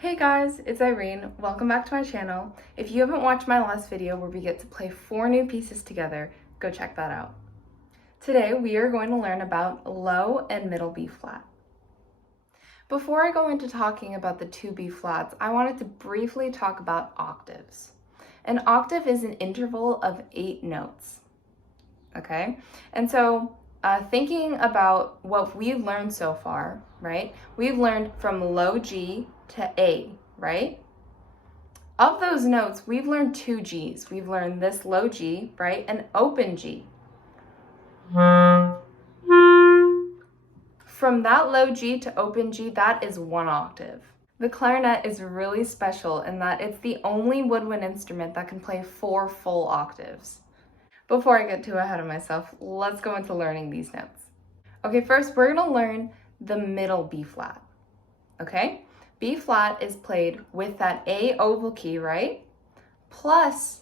Hey guys, it's Irene. Welcome back to my channel. If you haven't watched my last video where we get to play 4 new pieces together, go check that out. Today we are going to learn about low and middle B flat. Before I go into talking about the 2 B flats, I wanted to briefly talk about octaves. An octave is an interval of 8 notes, okay? And so thinking about what we've learned so far, right? We've learned from low G to A, right? Of those notes, we've learned 2 Gs. We've learned this low G, right? And open G. From that low G to open G, that is 1 octave. The clarinet is really special in that it's the only woodwind instrument that can play 4 full octaves. Before I get too ahead of myself, let's go into learning these notes. Okay, first we're gonna learn the middle B flat, okay? B flat is played with that A oval key, right? Plus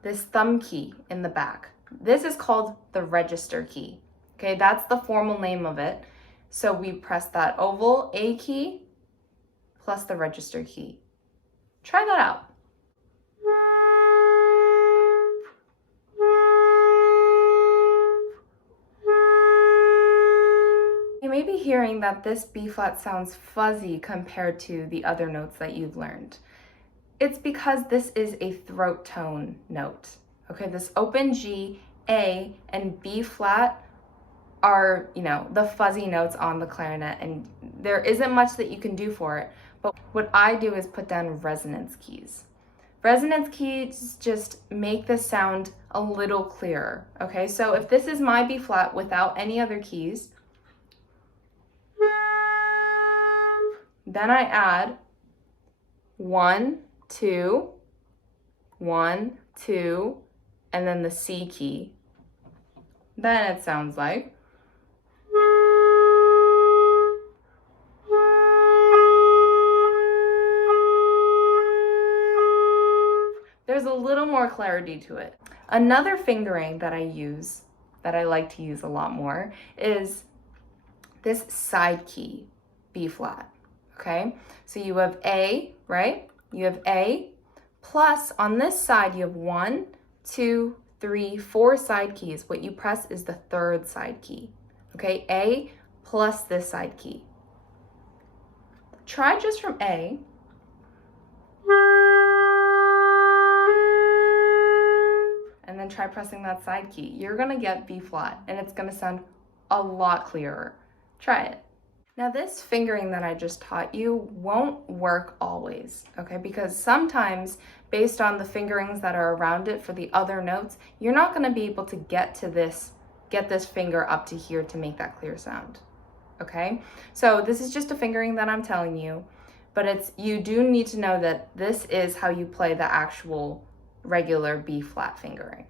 this thumb key in the back. This is called the register key, okay? That's the formal name of it. So we press that oval A key plus the register key. Try that out. You may be hearing that this B flat sounds fuzzy compared to the other notes that you've learned. It's because this is a throat tone note. Okay, this open G, A, and B flat are, the fuzzy notes on the clarinet, and there isn't much that you can do for it. But what I do is put down resonance keys. Resonance keys just make the sound a little clearer. Okay, so if this is my B flat without any other keys, then I add 1, 2, 1, 2, and then the C key. Then it sounds like. There's a little more clarity to it. Another fingering that I use, that I like to use a lot more, is this side key, B flat, okay? So you have A, right? You have A, plus on this side you have 1, 2, 3, 4 side keys. What you press is the 3rd side key, okay? A plus this side key. Try just from A. And then try pressing that side key. You're gonna get B flat, and it's gonna sound a lot clearer. Try it. Now this fingering that I just taught you won't work always, okay? Because sometimes, based on the fingerings that are around it for the other notes, you're not gonna be able to get this finger up to here to make that clear sound, okay? So this is just a fingering that I'm telling you, but you do need to know that this is how you play the actual regular B flat fingering,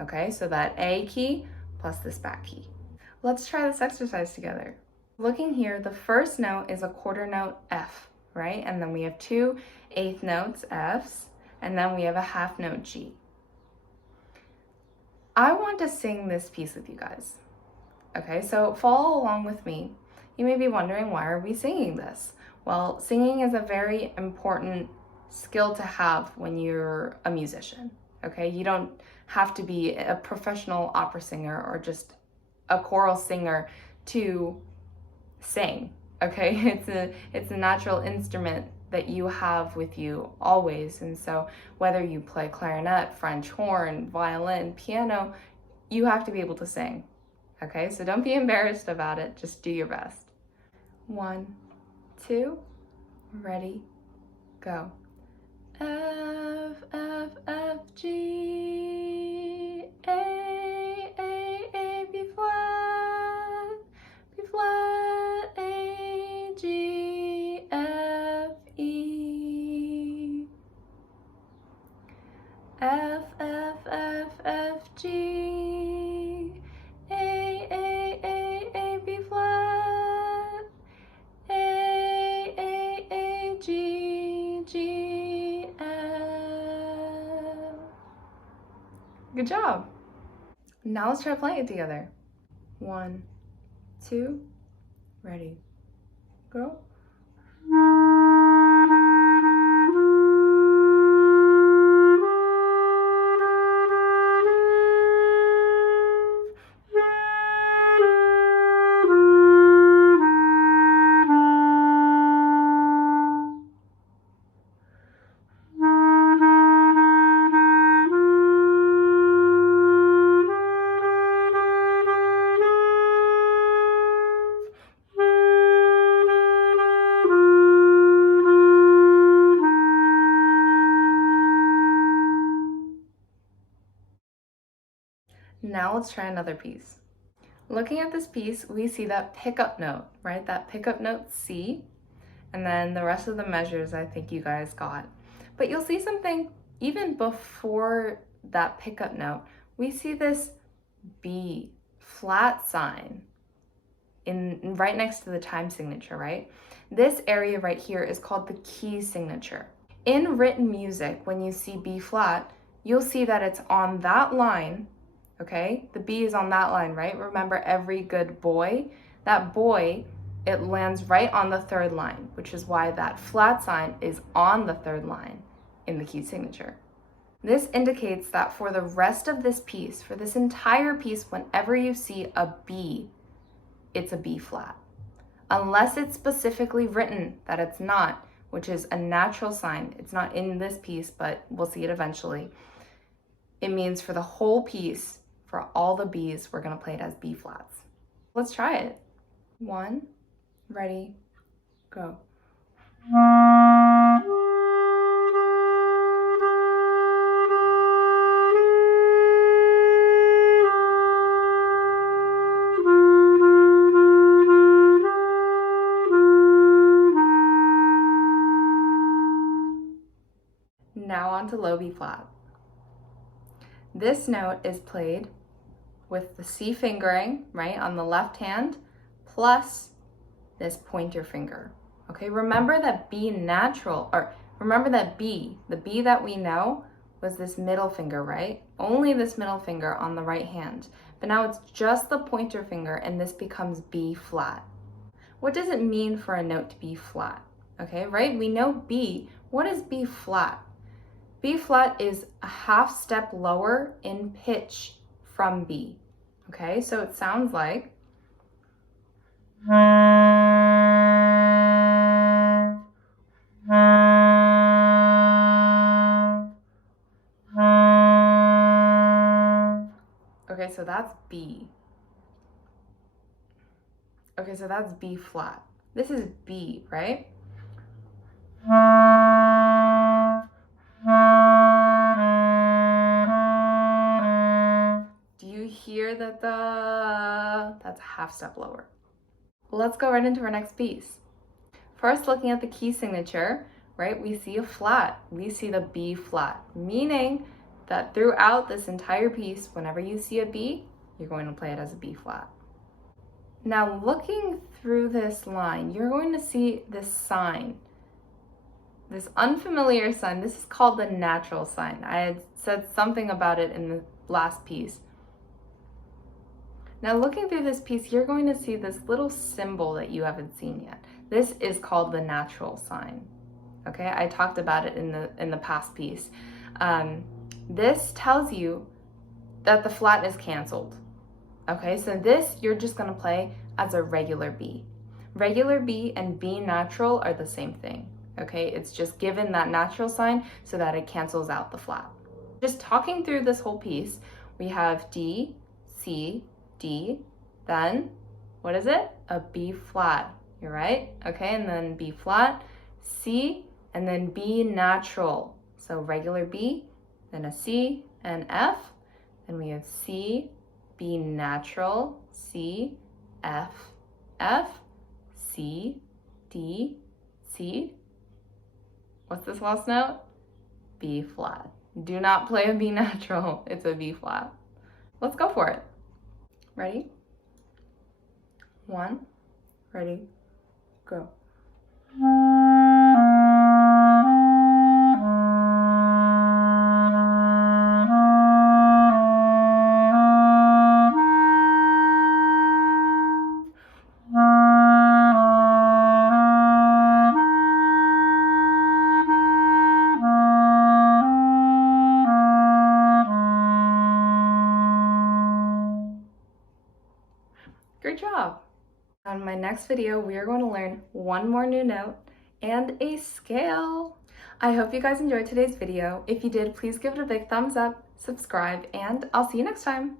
okay? So that A key plus this back key. Let's try this exercise together. Looking here, the first note is a quarter note F, right? And then we have 2 eighth notes, Fs, and then we have a half note G. I want to sing this piece with you guys. Okay, so follow along with me. You may be wondering, why are we singing this? Well, singing is a very important skill to have when you're a musician, okay? You don't have to be a professional opera singer or just a choral singer to sing, okay? It's a natural instrument that you have with you always, and so whether you play clarinet, French horn, violin, piano, you have to be able to sing, okay? So don't be embarrassed about it, just do your best. 1, 2, ready, go. F, F, F, G, A, B flat, B flat, A, G, F, E, F, F, F, F, G, A, B flat, A, G, G, F. Good job. Now let's try playing it together. 1, 2, ready, go. let's try another piece. Looking at this piece, we see that pickup note, right? That pickup note C, and then the rest of the measures I think you guys got. But you'll see something even before that pickup note. We see this B flat sign right next to the time signature, right? This area right here is called the key signature. In written music, when you see B flat, you'll see that it's on that line, okay? The B is on that line, right? Remember every good boy? That boy, it lands right on the third line, which is why that flat sign is on the third line in the key signature. This indicates that for the rest of this piece, for this entire piece, whenever you see a B, it's a B flat. Unless it's specifically written that it's not, which is a natural sign. It's not in this piece, but we'll see it eventually. It means for the whole piece, for all the B's, we're gonna play it as B flats. Let's try it. 1, ready, go. Now on to low B flat. This note is played with the C fingering, right, on the left hand, plus this pointer finger. Okay, remember that B natural, or remember that B, the B that we know was this middle finger, right? Only this middle finger on the right hand. But now it's just the pointer finger and this becomes B flat. What does it mean for a note to be flat? Okay, right? We know B. What is B flat? B flat is a half step lower in pitch from B. Okay, so it sounds like okay, so that's B. Okay, so that's B flat. This is B, right? Do you hear that that's a half step lower? Well, let's go right into our next piece. First, looking at the key signature, right, we see a flat. We see the B flat, meaning that throughout this entire piece, whenever you see a B, you're going to play it as a B flat. Now, looking through this line, you're going to see this sign, this unfamiliar sign. This is called the natural sign. I had said something about it in the last piece. Now, looking through this piece, you're going to see this little symbol that you haven't seen yet. This is called the natural sign. Okay, I talked about it in the past piece. This tells you that the flat is canceled. Okay, so this you're just gonna play as a regular B. Regular B and B natural are the same thing. Okay, it's just given that natural sign so that it cancels out the flat. Just talking through this whole piece, we have D, C, D, then what is it? A B flat. You're right. Okay, and then B flat, C, and then B natural. So regular B, then a C and F, and we have C, B natural, C, F, F, C, D, C. What's this last note? B flat. Do not play a B natural. It's a B flat. Let's go for it. Ready? 1, ready, go. Great job! On my next video, we are going to learn one more new note and a scale. I hope you guys enjoyed today's video. If you did, please give it a big thumbs up, subscribe, and I'll see you next time.